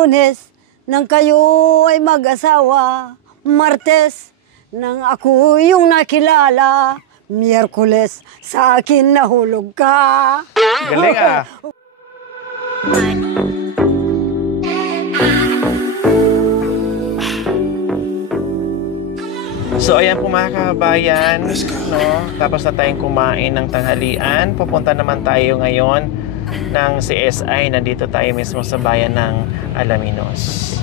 Lunes, nang kayo ay mag-asawa. Martes, nang ako yung nakilala. Miyerkules, sa akin nahulog ka. Galing ah. So ayan po mga kabayan, no? Tapos na tayong kumain ng tanghalian. Pupunta naman tayo ngayon ng CSI. Nandito tayo mismo sa bayan ng Alaminos.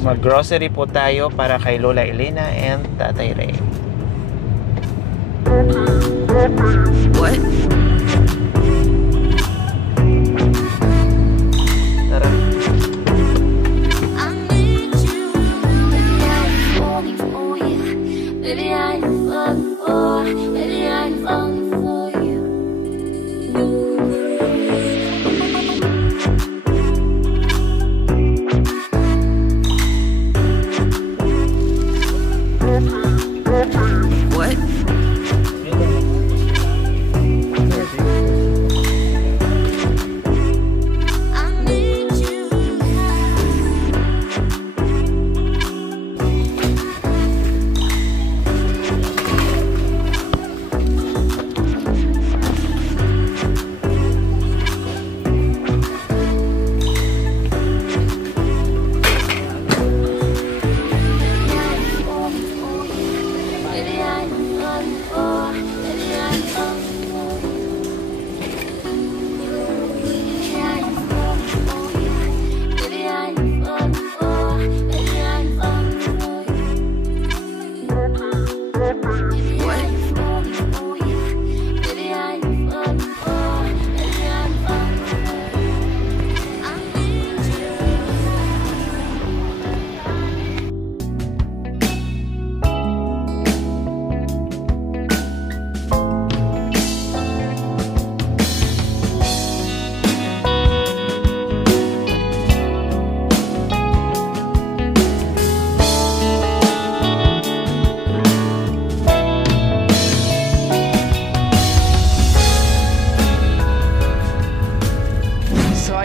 Mag-grocery po tayo para kay Lola Elena and Tatay Ray. What? Tara. Baby, I'm falling for, baby, I'm falling for you. What?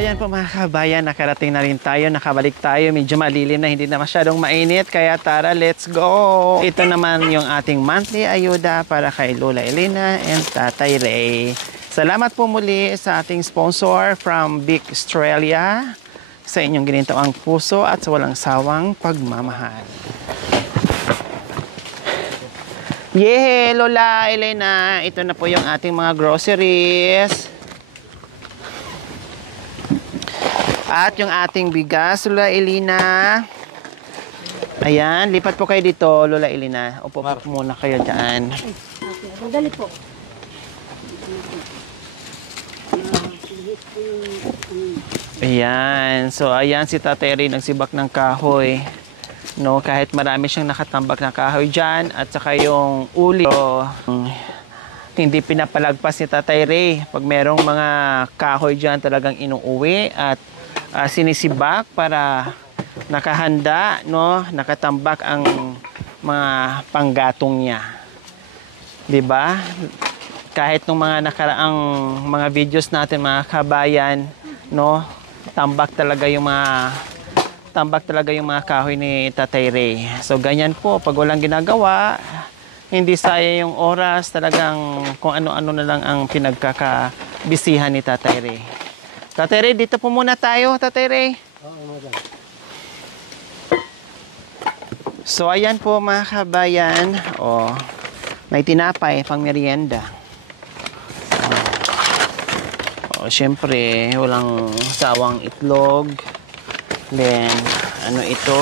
Ayan po mga kabayan, nakarating na rin tayo, nakabalik tayo, medyo malilim na, hindi na masyadong mainit, kaya tara, let's go! Ito naman yung ating monthly ayuda para kay Lola Elena and Tatay Ray. Salamat po muli sa ating sponsor from Big Australia, sa inyong ginintawang puso at sa walang sawang pagmamahal. Yehey, Lola Elena! Ito na po yung ating mga groceries. At yung ating bigas, Lola Elena. Ayan, lipat po kayo dito, Lola Elena. Upo po muna kayo dyan. Dali po. Ayan, so ayan si Tatay Ray nagsibak ng kahoy. No, kahit marami siyang nakatambak na kahoy dyan at saka yung uli. So, hindi pinapalagpas ni Tatay Ray. Pag merong mga kahoy dyan talagang inuuwi at sinisibak para nakahanda, no, nakatambak ang mga panggatong niya. 'Di ba? Kahit nung mga nakaraang mga videos natin mga kabayan, no, tambak talaga yung mga kahoy ni Tatay Ray. So ganyan po, pag walang ginagawa, hindi sayang yung oras, talagang kung ano-ano na lang ang pinagkakabisihan ni Tatay Ray. Tatay Ray, dito po muna tayo, Tatay Ray. So, ayan po mga kabayan. Oh, may tinapay, pang merienda. Oh, syempre, walang sawang itlog. Then, ano ito?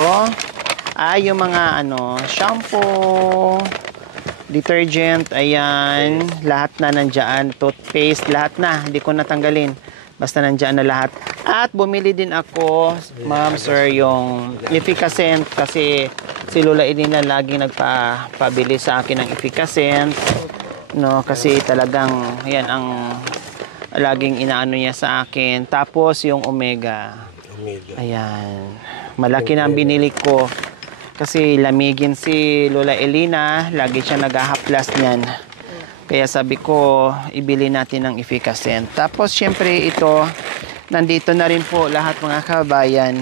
Yung mga, shampoo, detergent, ayan. Lahat na nandyan. Toothpaste, lahat na. Hindi ko natanggalin. Basta nandiyan na lahat. At bumili din ako, ma'am, sir, yung Efficacent kasi si Lola Elena laging nagpabili sa akin ng Efficacent. No, kasi talagang yan ang laging inaano niya sa akin. Tapos yung Omega. Ayan. Malaki na ang binili ko. Kasi lamigin si Lola Elena, lagi siya nag-ahaplas niyan. Kaya sabi ko, ibili natin ng Efficacent. Tapos, syempre, ito, nandito na rin po lahat mga kabayan.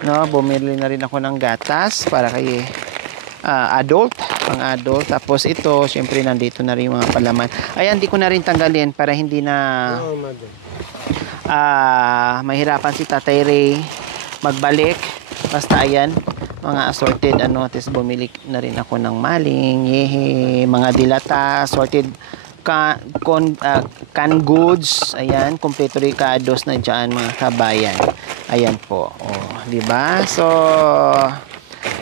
No, bumili na rin ako ng gatas para kay pang-adult. Tapos ito, syempre nandito na rin yung mga palaman. Ayan, di ko na rin tanggalin para hindi na mahirapan si Tatay Ray magbalik. Basta ayan, mga assorted tapos bumili na rin ako ng maling, mga dilata, assorted canned goods. Ayan, kompleto ricados na dyan mga kabayan. Ayan po. Di ba? So,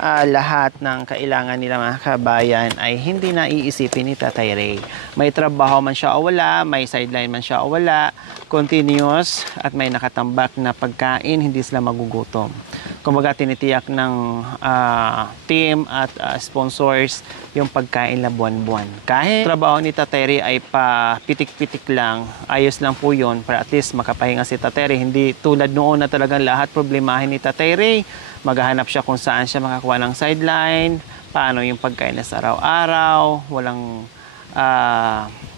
lahat ng kailangan nila mga kabayan ay hindi na iisipin ni Tatay Ray. May trabaho man siya o wala, may sideline man siya o wala, continuous at may nakatambak na pagkain, hindi sila magugutom. Kumbaga tinitiyak ng team at sponsors yung pagkain na buwan-buwan. Kahit trabaho ni Tatay Ray ay pa pitik-pitik lang, ayos lang po yun para at least makapahinga si Tatay Ray. Hindi tulad noon na talagang lahat problemahin ni Tatay Ray. Maghahanap siya kung saan siya makakuha ng sideline, paano yung pagkain na sa araw-araw, walang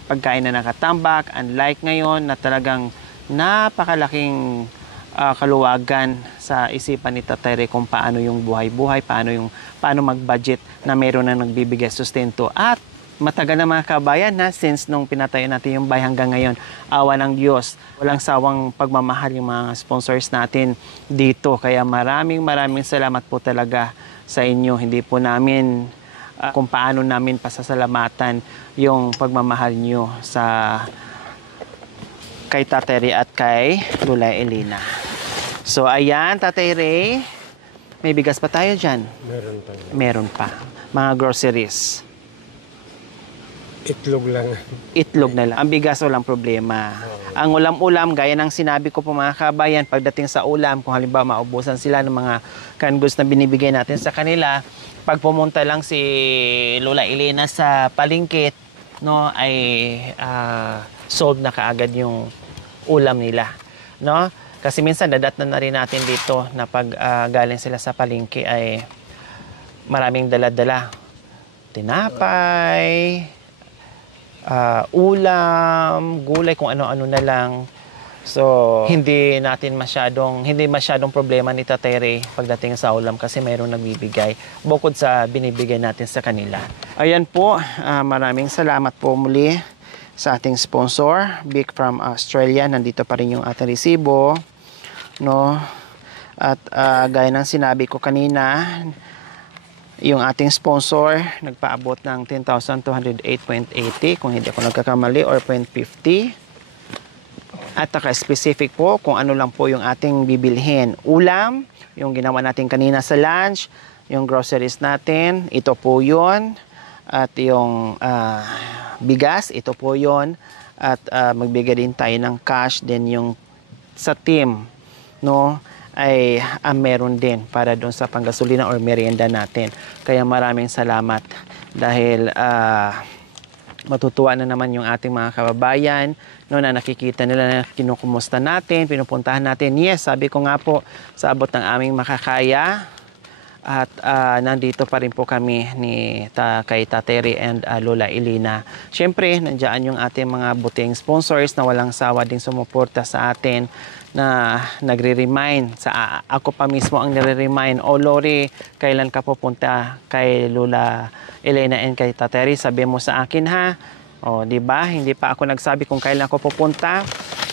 pagkain na nakatambak. Unlike ngayon na talagang napakalaking kaluwagan sa isipan ni Tatay Ray kung paano yung buhay-buhay, paano mag-budget na meron na nagbibigay sustento. At matagal na mga kabayan na since nung pinatayo natin yung bahay hanggang ngayon, awa ng Diyos, walang sawang pagmamahal yung mga sponsors natin dito. Kaya maraming salamat po talaga sa inyo. Hindi po namin kung paano namin pasasalamatan yung pagmamahal nyo sa kay Tatay Ray at kay Lola Elena. So ayan, Tatay Ray, may bigas pa tayo dyan? Meron pa. Mga groceries. Itlog lang. Itlog na lang. Ang bigas walang problema. Ang ulam-ulam, gaya ng sinabi ko po mga kabayan, pagdating sa ulam, kung halimbawa maubusan sila ng mga canned goods na binibigay natin sa kanila, pag pumunta lang si Lola Elena sa palengke, no, ay sold na kaagad yung ulam nila. No? Kasi minsan dadatnan na rin natin dito na pag galing sila sa palengke ay maraming dala-dala. Tinapay, ulam, gulay, kung ano-ano na lang. So, hindi masyadong problema ni Tatay Ray pagdating sa ulam kasi mayroong nagbibigay bukod sa binibigay natin sa kanila. Ayan po, maraming salamat po muli sa ating sponsor, Big from Australia. Nandito pa rin yung ating resibo, no? At gaya ng sinabi ko kanina, yung ating sponsor nagpaabot ng 10,208.80 kung hindi ako nagkakamali, or 0.50. At specific po kung ano lang po yung ating bibilhin. Ulam, yung ginawa natin kanina sa lunch, yung groceries natin, ito po yun. At yung bigas, ito po yun. At magbigay din tayo ng cash. Then yung sa team, no, ay meron din para doon sa panggasolina or merienda natin. Kaya maraming salamat dahil matutuwa na naman yung ating mga kababayan, no, na nakikita nila na kinukumusta natin, pinupuntahan natin. Yes, sabi ko nga po, sa abot ng aming makakaya. At nandito pa rin po kami kay Tatay Ray and Lola Elena. Siyempre, nandiyan yung ating mga buting sponsors na walang sawa ding sumuporta sa atin, na nagre-remind. Ako pa mismo ang nire-remind, Lori, kailan ka pupunta kay Lola Elena and kay Tatay Ray? Sabi mo sa akin, ha? Di ba? Hindi pa ako nagsabi kung kailan ako pupunta.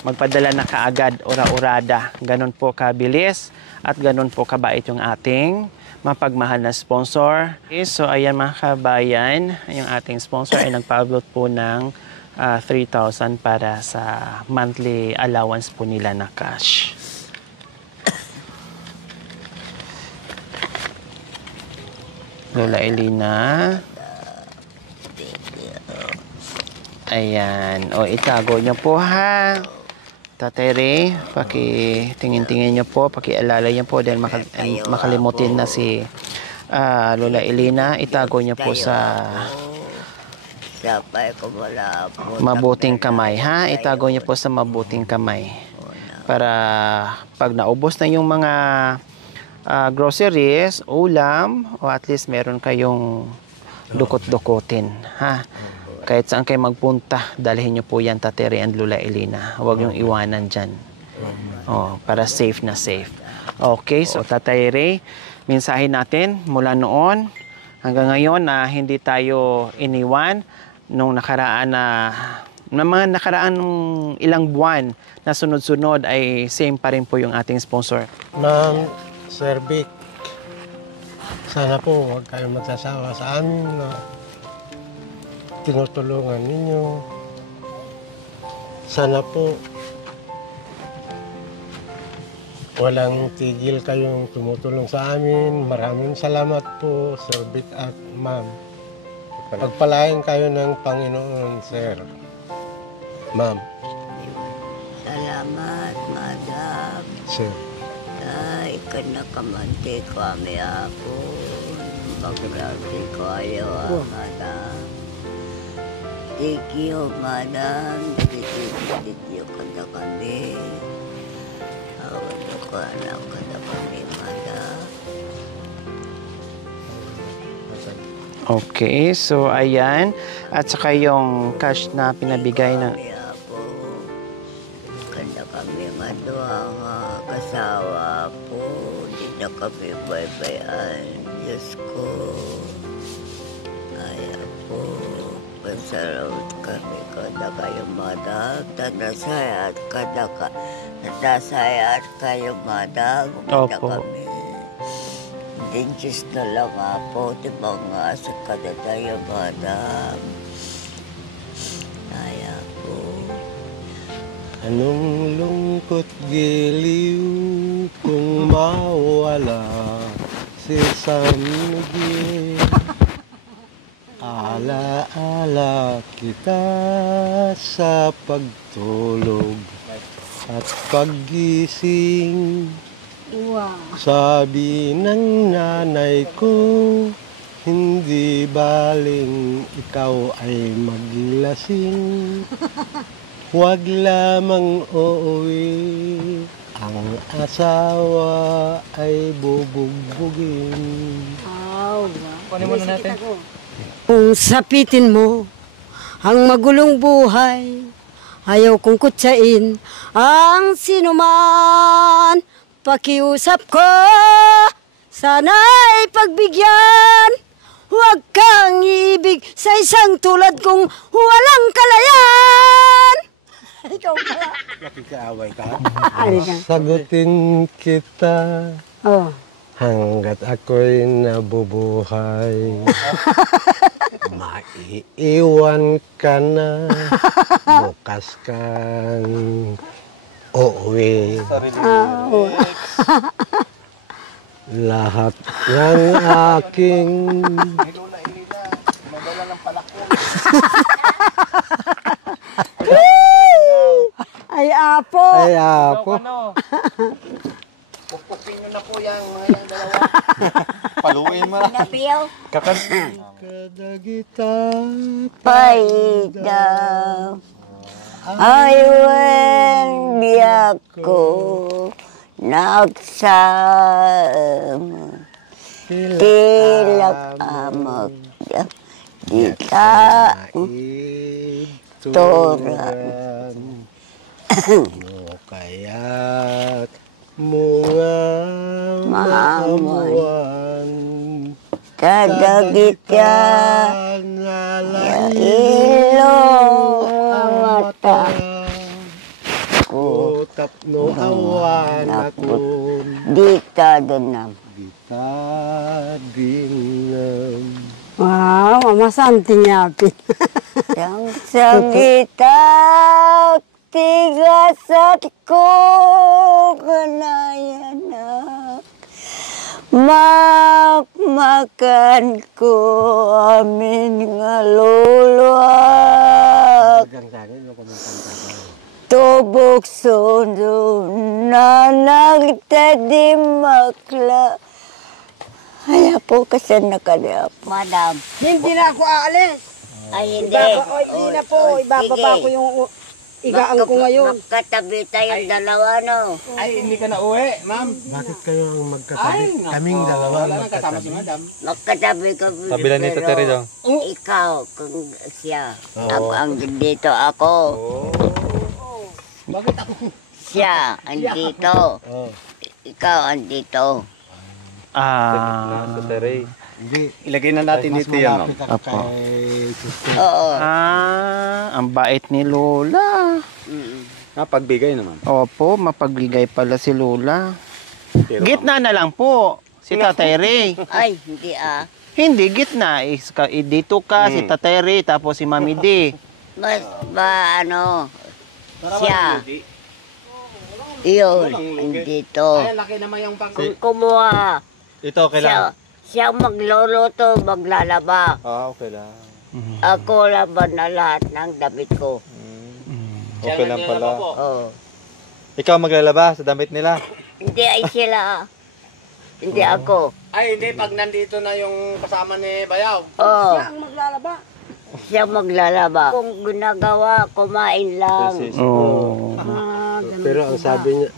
Magpadala na kaagad, ura-urada. Ganon po kabilis at ganon po kabait yung ating mapagmahal na sponsor. Okay, so ayan mga kabayan, yung ating sponsor ay nagpa-upload po ng 3,000 para sa monthly allowance po nila na cash. Lola Elena. Ayan. Itago nyo po, ha. Tatay Ray, pakitingin-tingin nyo po, pakialala nyo po dahil makalimutin na si Lola Elena. Itago nyo po sa mabuting kamay, ha? Itago nyo po sa mabuting kamay. Para pag naubos na yung mga groceries, ulam, o at least meron kayong dukot-dukutin, ha? Kahit saan kayo magpunta, dalhin nyo po yan, Tatay Ray and Lola Elena. Huwag yung iwanan dyan. Oh, para safe na safe. Okay, so Tatay Ray, mensahe natin mula noon hanggang ngayon na hindi tayo iniwan nung nakaraan na mga nakaraan ilang buwan na sunod-sunod ay same pa rin po yung ating sponsor. Ma'am, Sir Vic, sana po huwag kayong magsasawa sa amin na tinutulungan ninyo. Sana po walang tigil kayong tumutulong sa amin. Maraming salamat po, Sir Vic at Ma'am. Pagpalain kayo ng Panginoon, Sir. Ma'am. Salamat, madam. Sir. Ay, kanakamante kami ako. Magrati kayo, madam. Thank you, madam. Thank you kada kami. Awad ko kada kami, madam. Okay, so ayan. At saka yung cash na pinabigay ng... Kami ako. Kada kami maduang kasawa po. Di na kami baybayan. Diyos ko. Kaya po. Pasalamat kami kada kayo madam. Tanasayat kayo madam. Kada Opo. kami. Diyos na lang po. Di mga sa kada tayo madam. Kaya po. Anong lungkot giliw kung mawala si San Miguel. Ala-ala kita sa pagtulog at paggising. Wow. Sabi ng nanay ko, hindi baling ikaw ay maglasing. Huwag lamang uuwi, ang asawa ay bubugbugin. Wow. Kunin muna natin. Kung sapitin mo ang magulong buhay, ayaw kong kutsain ang sinuman. Pakiusap ko, sana'y pagbigyan. Huwag kang iibig sa isang tulad kong walang kalayan. Ikaw pala. Nakikaaway ka? Halika. Sagutin kita Oh. hanggat ako'y nabubuhay. Maiiwan ka na, bukas kang uuwi. Lahat ng aking Ay, apo. ay apo. Pupupin nyo na po yung mga dalawa. Paluin mo. Nabiyaw. Kadagita Paidaw. Ayun biyak ko. Nagsama. Tilak amak. Kita. Toran mo kaya't mga mahamuan Kadagita. na Ilong mata. Utap no awan akong Dita denam. Dita dinam. Wow, Mama Santi nyapin. Yang sagitak tigasat ko kanayanak. Makan ko amin nga luluak. Tubok sundo na nagtadimakla. Ay po kasi nakadap. Madam. Hindi na ako aalis. Ay hindi. Hindi na po. Ibababa ko yung igaan ko ngayon. Magkatabi tayong dalawa, no? Ay, hindi ka na uwi, ma'am. Bakit kayo ang magkatabi? Kaming dalawa Wala nang kasama si madam. Magkatabi kami. Kabila nito, pero Terry, daw. Ikaw, kung siya. Ako ang dito ako. Bakit ako? Siya, andito. Oh. Ikaw, andito. Sa Teray. Hindi. Ilagay na natin Mas dito yan, ma'am. malapit ako Apo. kay sister. Oo. Ang bait ni Lola. Pagbigay naman. Opo, mapagbigay pala si Lola. Pero, Gitna na lang po, si Tatay Ray. Ay, hindi ah. Hindi, gitna. Dito ka, si Tatay Ray, tapos si Mami D. Mas ano, siya. Iyon, andito. laki naman yung pang... Kung kumuha, Ito, okay lang. siya magluluto, maglalaba. Okay lang. Ako laban na lahat ng damit ko. Okay lang pala. Oo. Ikaw maglalaba sa damit nila? Hindi ay sila. Hindi ako. Ay, hindi. Pag nandito na yung kasama ni Bayaw. Oo. Siya ang maglalaba. Siya maglalaba. Kung ginagawa, kumain lang. Oh. Pero ang sabi niya,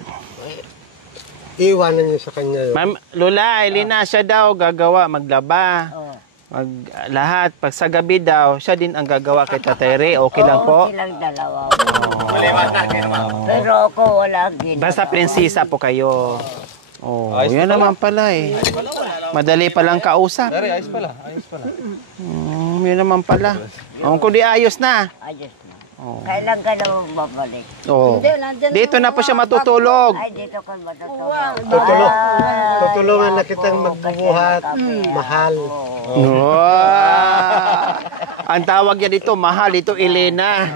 iwanan niyo sa kanya yun. Ma'am, Lola, Elena, siya daw gagawa, maglaba. Oo. Lahat, pag sa gabi daw, siya din ang gagawa kay Tatay Ray. Okay lang po? Silang dalawa. Pero ako wala ginagawa. Basta prinsesa po kayo. Oh, yan naman pala eh. Madali palang kausap. Ayos pala. Yun naman pala. Kung di ayos na. Ayos na. Kailan ka na babalik? Oh. Hindi, nandyan Dito na ang po siya mga matutulog. Ay, dito ka matutulog. Tutulungan na kitang magbubuhat. Mahal. Wow. Ang tawag niya dito, mahal. Ito, Elena.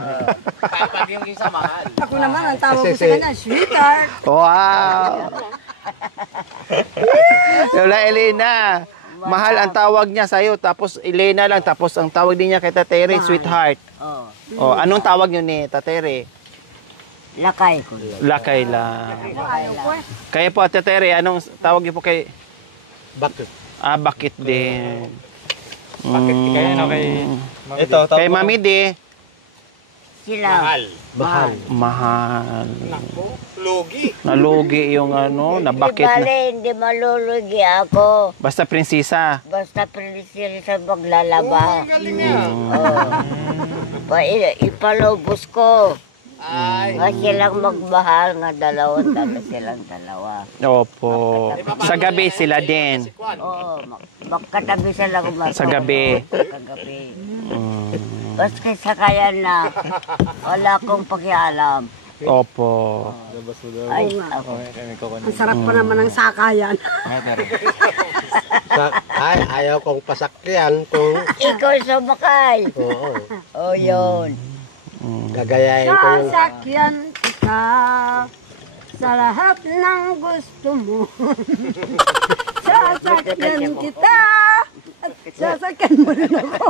Pag yung isa mahal. Ako naman, ang tawag ko sa kanya, sweetheart. Wow. Lola Elena. Mahal ang tawag niya sa'yo. Tapos Elena lang. Tapos ang tawag din niya kay Tatay Ray, sweetheart. Oo. Oh, anong tawag niyo ni Tatay Ray? Lakay ko. Lakay lang. Kaya po, Tatay Ray, anong tawag niyo po kay... Bakit? Bakit din? Bakit kaya no kay... Ito, Kay Mami D, Sila. Mahal. mahal. Lugi. Nalugi yung nabakit na. Bale, hindi malulugi ako. Basta prinsesa. Basta prinsesa maglalaba. Galing niya. Ipalubos ko. Ay. Kasi lang magmahal nga silang dalawa. Opo. Sa gabi sila din. Oo, magkatabi sila kumain. Sa gabi. Kagabi. Basta sa kaya na, wala akong pakialam. Opo. Ay, ako. Ang sarap pa naman ng sakayan. Ayaw kong pasakyan kung Ikaw sumakay. oo, O yun. gagayahin ko yung Sasakyan kita sa lahat ng gusto mo. Sasakyan kita at sasakyan mo rin ako.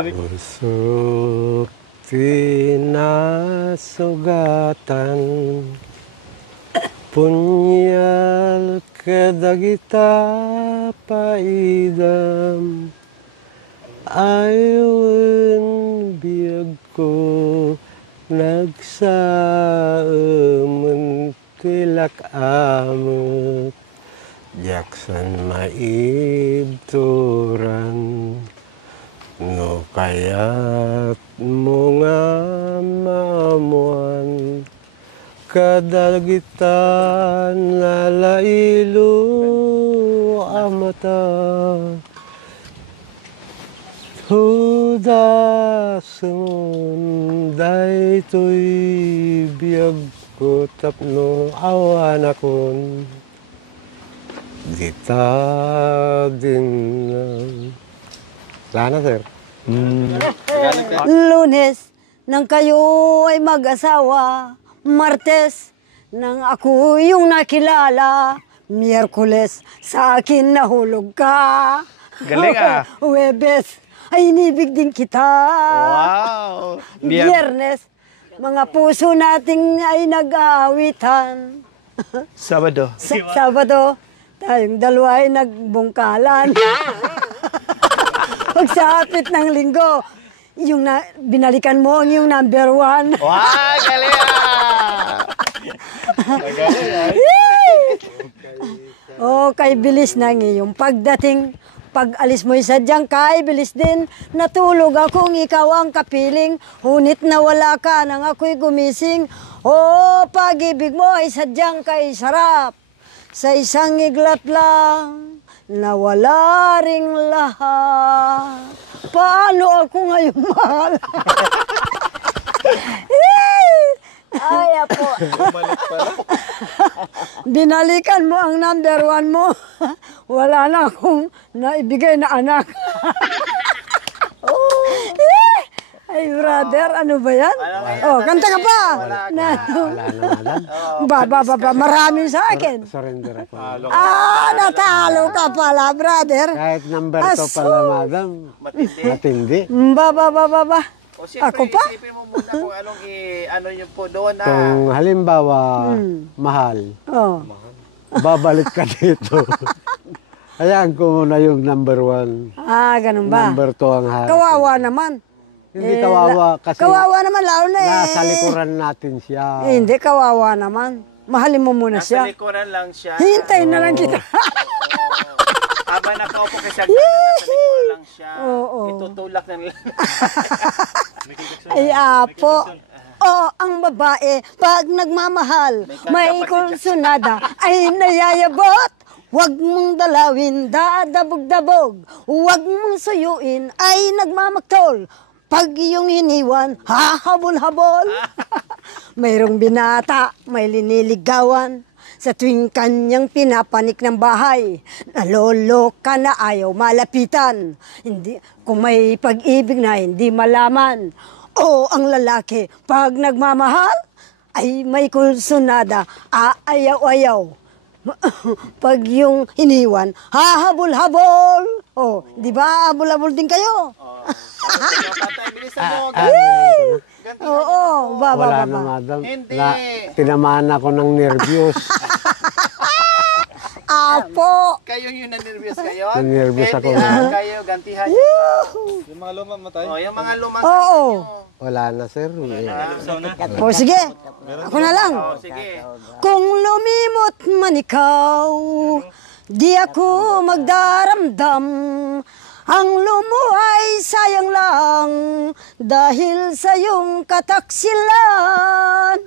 Pusok tinasugatan, punyal kadagita paidam, ayon biyag ko nagsaamon tilak amot, jaksan maibturan. No kaya't mo nga maamuan kadagitan nalailo amata hudasun daytoy biyag ko tapno awan akon dita din sana sir. Lunes nang kayo ay mag-asawa, Martes nang ako yung nakilala, Miyerkules sa akin nahulog ka. Galing ah. Huwebes ay inibig din kita. Wow. Biyernes, mga puso nating ay nag-aawitan. Sabado. Sabado, tayong dalawa ay nagbungkalan. Pagsapit ng linggo, yung binalikan mo ang yung number 1. Wow, galing ah. Oh, kay bilis ng iyong pagdating, Pag alis mo'y sadyang kay bilis din. Natulog akong ikaw ang kapiling. Hunit na wala ka nang ako'y gumising. Oh, pag-ibig mo ay sadyang kay sarap. Sa isang iglat lang, nawala ring lahat. Paano ako ngayon mahal? Ay, apo. Binalikan mo ang number 1 mo. Wala na akong naibigay na anak. Ay, brother, ano ba yan? Oh, kanta ka pa. Wala na, madam. Baba, marami sa akin. Surrender ako. Natalo ka pala, brother. Kahit number 2 pala, madam. Matindi. Baba. O siyempre, Ako pa? isipin mo muna kung ano yung po doon na. Kung halimbawa, mahal, Oh. babalik ka dito. Hayaan ko muna yung number 1. Ganun ba? Number 2 ang harap. Kawawa naman. Hindi kawawa kasi Kawawa naman, lalo na nasa likuran natin siya. Hindi, kawawa naman. Mahalin mo muna Nasa siya. likuran lang siya. Hintayin na lang kita. Habang nakaupo kay Sagana, nasa likuran lang siya. Oo. Itutulak na nila. Ay, apo. Ang babae, pag nagmamahal, may kursunada, ay nayayabot. Huwag mong dalawin, dadabog-dabog. Huwag mong suyuin, ay nagmamaktol. Pag iyong iniwan, hahabol-habol. Mayroong binata, may liniligawan. Sa tuwing kanyang pinapanik ng bahay, naloloka na ayaw malapitan. Hindi, kung may pag-ibig na hindi malaman. O ang lalaki, pag nagmamahal, ay may kursunada, aayaw-ayaw. Pag yung iniwan, hahabol-habol. Di ba? Habol-habol din kayo. Bilisan mo. Oo, Wala na, madam. Hindi. Tinamaan ako ng nervyos. Apo. Kayo yung nanervyos kayo. Nanervyos ako. Kayo, gantihan nyo. Yung mga luma matay. Yung mga lumang Oo. Wala na, sir. Sige, ako na lang. sige. Kung lumimot man ikaw, di ako magdaramdam. Ang lumuhay sayang lang dahil sa iyong kataksilan.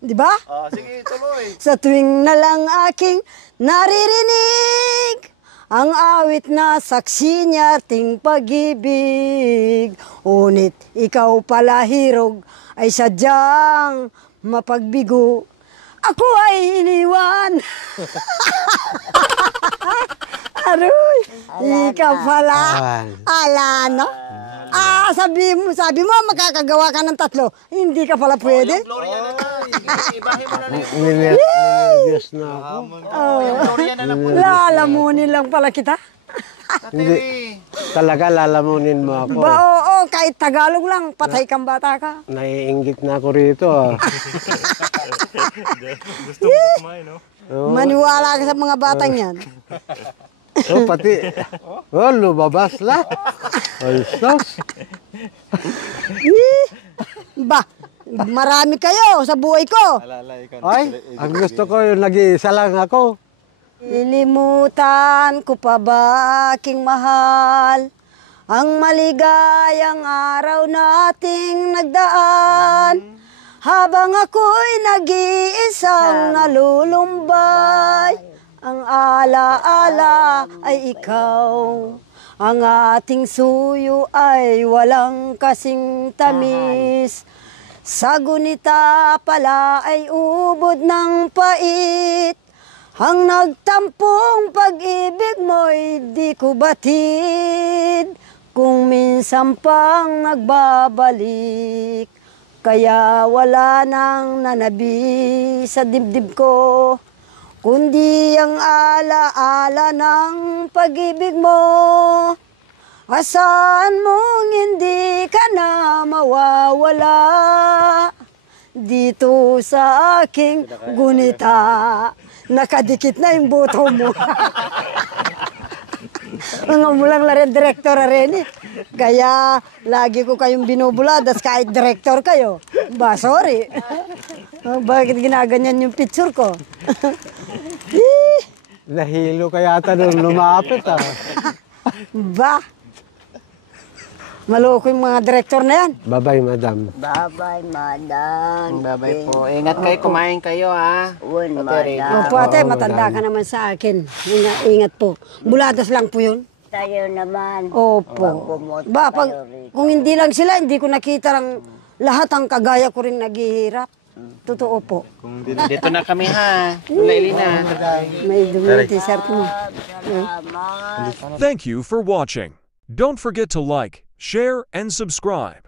Di ba? Sige, tuloy. Sa tuwing na lang aking naririnig ang awit na saksi niya ting pag-ibig. Unit ikaw pala hirog ay sadyang mapagbigo. Ako ay iniwan. Aroy, ikaw pala. Ala, no? Sabi mo, makakagawa ka ng 3. Hindi ka pala pwede. Gloria na na. Ibahin mo na lang. Nervyos na ako. Yung Gloria na lang po. Lalamunin lang pala kita. Hindi. Talaga lalamunin mo ako. Oo, kahit Tagalog lang, patay kang bata ka. Naiinggit na ako rito. Gusto mo kumain, no? Maniwala ka sa mga batang yan. Pati. Lumabas la. Ay, sus. Marami kayo sa buhay ko. Ay, ang gusto ko yung nag-iisa lang ako. Ilimutan ko pa ba aking mahal ang maligayang araw nating nagdaan habang ako'y nag-iisang nalulumbay. Ang ala-ala ay ikaw, ang ating suyo ay walang kasing tamis. Sa gunita pala ay ubod ng pait. Ang nagtampong pag-ibig mo'y di ko batid. Kung minsan pang nagbabalik, kaya wala nang nanabi sa dibdib ko. Kundi ang ala-ala ng pag-ibig mo. Asahan mong hindi ka na mawawala dito sa aking gunita. Nakadikit na yung buto mo. Mga mulang laren, direktor rin eh. Kaya lagi ko kayong binubuladas kahit direktor kayo. Sorry. Bakit ginaganyan yung picture ko? Nahilo ka yata nung lumapit. Ba? Maloko yung mga direktor na yan. Bye-bye, madam. Bye-bye, madam. Bye-bye po. Ingat kayo, kumain kayo ha. Uwan, Ate Rachel. madam. Opo ate, matanda ka naman sa akin. Ingat po. Buladas lang po yun. Tayo naman. Opo. Magbumoto Ba, tayo rito. kung hindi lang sila, hindi ko nakita lang lahat ang kagaya ko rin naghihirap. Totoo po. Dito na kami ha. Lola Elina. May dumi t-shirt mo. Salamat. Thank you for watching. Don't forget to like, share, and subscribe.